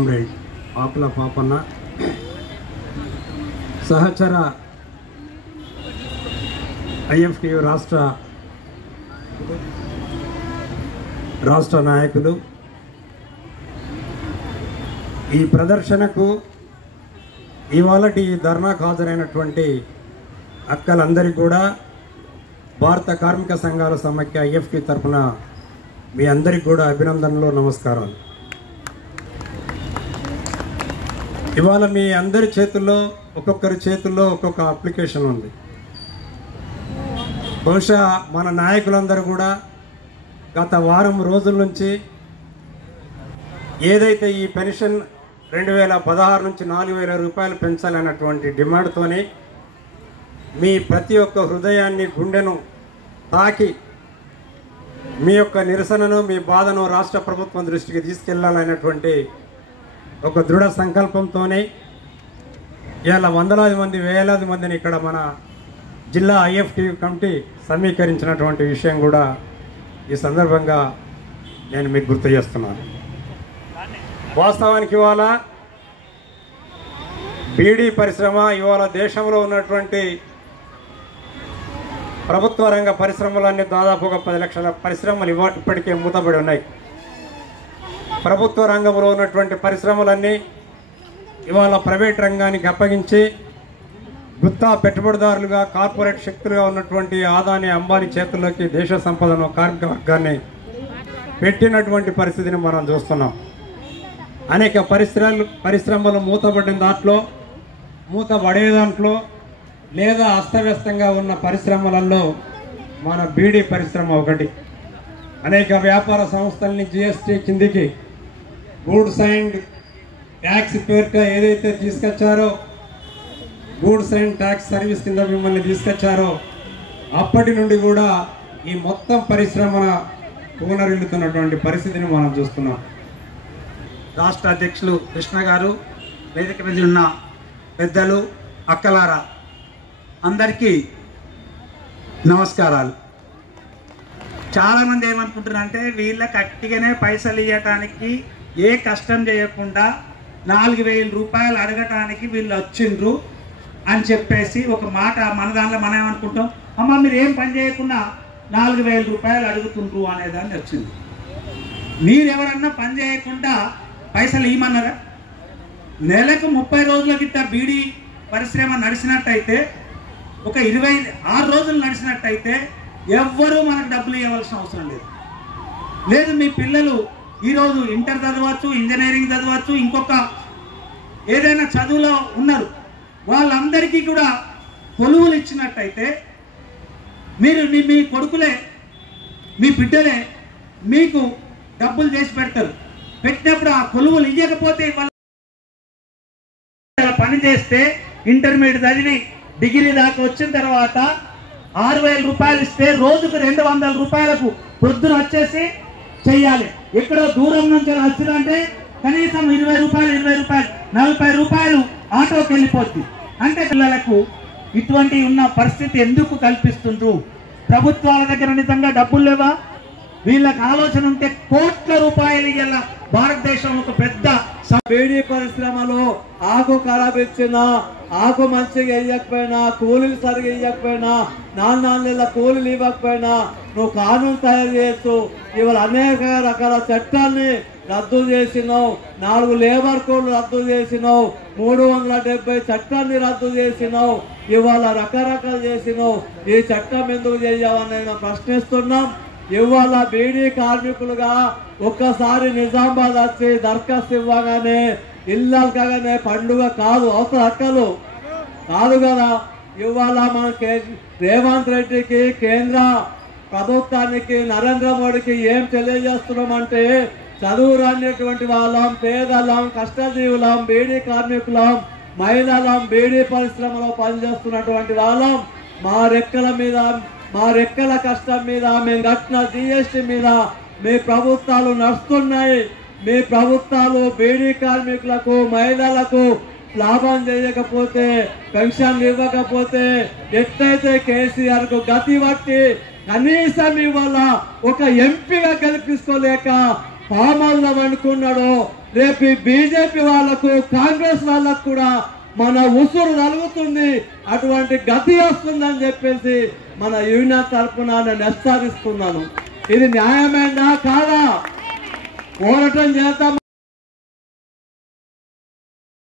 Comrade ఆకుల పాపన్న, సహచర IFTU రాష్ట్ర నాయకులు, ఈ ప్రదర్శనకు ఇవాళటి ఈ ధర్నాకు హాజరైనటువంటి అక్కలందరికీ కూడా భారత కార్మిక సంఘాల సమైక్య IFTU తరఫున మీ అందరికీ కూడా అభినందనలు, నమస్కారాలు. ఇవాళ మీ అందరి చేతుల్లో ఒక్కొక్కరి చేతుల్లో ఒక్కొక్క అప్లికేషన్ ఉంది. బహుశా మన నాయకులందరూ కూడా గత వారం రోజుల నుంచి ఏదైతే ఈ పెన్షన్ 2016 నుంచి 4,000 రూపాయలు పెంచాలన్నటువంటి డిమాండ్తోనే మీ ప్రతి ఒక్క హృదయాన్ని, గుండెను తాకి మీ యొక్క నిరసనను, మీ బాధను రాష్ట్ర ప్రభుత్వం దృష్టికి తీసుకెళ్లాలనేటువంటి ఒక దృఢ సంకల్పంతోనే ఇవాళ వందలాది మంది, వేలాది మందిని ఇక్కడ మన జిల్లా IFTU కమిటీ సమీకరించినటువంటి విషయం కూడా ఈ సందర్భంగా నేను మీకు గుర్తు చేస్తున్నాను. వాస్తవానికి ఇవాళ బీడీ పరిశ్రమ ఇవాళ దేశంలో ఉన్నటువంటి ప్రభుత్వ రంగ పరిశ్రమలన్నీ దాదాపు ఒక 10 లక్షల పరిశ్రమలు ఇప్పటికే మూతబడి ఉన్నాయి. ప్రభుత్వ రంగంలో ఉన్నటువంటి పరిశ్రమలన్నీ ఇవాళ ప్రైవేట్ రంగానికి అప్పగించి గుత్తా పెట్టుబడిదారులుగా, కార్పొరేట్ శక్తులుగా ఉన్నటువంటి ఆదాని, అంబానీ చేతుల్లోకి దేశ సంపదను, కార్మిక వర్గాన్ని పెట్టినటువంటి పరిస్థితిని మనం చూస్తున్నాం. అనేక పరిశ్రమలు మూతబడే దాంట్లో లేదా అస్తవ్యస్తంగా ఉన్న పరిశ్రమలలో మన బీడీ పరిశ్రమ ఒకటి. అనేక వ్యాపార సంస్థల్ని GST కిందికి, గూడ్స్ అండ్ ట్యాక్స్ పేరుట ఏదైతే తీసుకొచ్చారో, గూడ్స్ అండ్ ట్యాక్స్ సర్వీస్ కింద మిమ్మల్ని తీసుకొచ్చారో అప్పటి నుండి కూడా ఈ మొత్తం పరిశ్రమ కూనరిల్లుతున్నటువంటి పరిస్థితిని మనం చూస్తున్నాం. రాష్ట్ర అధ్యక్షులు కృష్ణ గారు, వేదిక మీద ఉన్న పెద్దలు, అక్కలారా, అందరికీ నమస్కారాలు. చాలామంది ఏమనుకుంటున్నారంటే వీళ్ళకి అట్టిగానే పైసలు ఇవ్వటానికి ఏ కష్టం చేయకుండా 4,000 రూపాయలు అడగటానికి వీళ్ళు వచ్చిండ్రు అని చెప్పేసి ఒక మాట మన దాంట్లో మనం ఏమనుకుంటాం, అమ్మ మీరు ఏం పని చేయకుండా 4,000 రూపాయలు అడుగుతుండ్రు అనేదాన్ని వచ్చింది. మీరెవరన్నా పని చేయకుండా పైసలు ఇవ్వమన్నారా? నెలకు 30 రోజుల గిట్ట బీడీ పరిశ్రమ నడిచినట్టయితే, ఒక 26 రోజులు నడిచినట్టయితే ఎవ్వరూ మనకు డబ్బులు ఇవ్వాల్సిన అవసరం లేదు. మీ పిల్లలు ఈరోజు ఇంటర్ చదవచ్చు, ఇంజనీరింగ్ చదవచ్చు, ఇంకొక ఏదైనా చదువులో ఉన్నారు, వాళ్ళందరికీ కూడా కొలువులు ఇచ్చినట్టయితే మీరు మీ కొడుకులే, మీ బిడ్డలే మీకు డబ్బులు చేసి పెడతారు. పెట్టినప్పుడు ఆ కొలువులు ఇవ్వకపోతే పని చేస్తే ఇంటర్మీడియట్ చదివి డిగ్రీ దాకా వచ్చిన తర్వాత 6,000 రూపాయలు ఇస్తే రోజుకు 200 రూపాయలకు పొద్దున వచ్చేసి చెయ్యాలి. ఎక్కడో దూరం నుంచి వచ్చిందంటే కనీసం 20 రూపాయలు, 40 రూపాయలు ఆటోకి వెళ్ళిపోద్ది. అంటే పిల్లలకు ఇటువంటి ఉన్న పరిస్థితి ఎందుకు కల్పిస్తుండ్రు? ప్రభుత్వాల దగ్గర నిజంగా డబ్బులు లేవా? వీళ్ళకి ఆలోచన ఉంటే కోట్ల రూపాయలు ఇవాళ భారతదేశం ఒక పెద్ద బీడీ పరిశ్రమలో ఆకు ఖరాబ్ ఇచ్చినా, ఆకు మంచిగా ఇవ్వకపోయినా, కూలీలు సరిగా ఇవ్వకపోయినా, 4 నెలల కూలీలు ఇవ్వకపోయినా నువ్వు కానూన్ తయారు చేస్తూ ఇవాళ అనేక రకాల చట్టాన్ని రద్దు చేసినావు. 4 లేబర్ కోడ్లు రద్దు చేసినావు, 370 చట్టాన్ని రద్దు చేసినావు, ఇవాళ రకరకాలు చేసినావు. ఈ చట్టం ఎందుకు చేయవని నేను ప్రశ్నిస్తున్నాం. ఇవాళ బీడీ కార్మికులుగా ఒక్కసారి నిజామాబాద్ వచ్చి దరఖాస్తు ఇవ్వగానే ఇళ్ళకగానే పండుగ కాదు, అవసరం హక్కలు కాదు కదా. ఇవాళ మన రేవంత్ రెడ్డికి, కేంద్ర ప్రభుత్వానికి, నరేంద్ర మోడీకి ఏం తెలియజేస్తున్నామంటే, చదువు రానిటువంటి వాళ్ళం, పేదలం, కష్టజీవులం, బీడీ కార్మికులం, మహిళలం, బీడీ పరిశ్రమలో పనిచేస్తున్నటువంటి వాళ్ళం, మా రెక్కల కష్టం మీద, మేము కట్టిన GST మీద మీ ప్రభుత్వాలు నడుస్తున్నాయి. మీ ప్రభుత్వాలు బీడీ కార్మికులకు, మహిళలకు లాభం చేయకపోతే, పెన్షన్లు ఇవ్వకపోతే ఎట్లయితే కేసీఆర్కు గతి పట్టి కనీసం ఇవాళ ఒక ఎంపీగా గెలిపించుకోలేక పామల్లో అనుకున్నాడో రేపు ఈ బీజేపీ వాళ్ళకు కాంగ్రెస్ వాళ్ళకు కూడా మన ఉసురు కలుగుతుంది, అటువంటి గతి వస్తుందని చెప్పేసి మన యూనియన్ తరఫున నేను హెచ్చరిస్తున్నాను. ఇది న్యాయమైందా కాదా? పోరాటం చేద్దాం.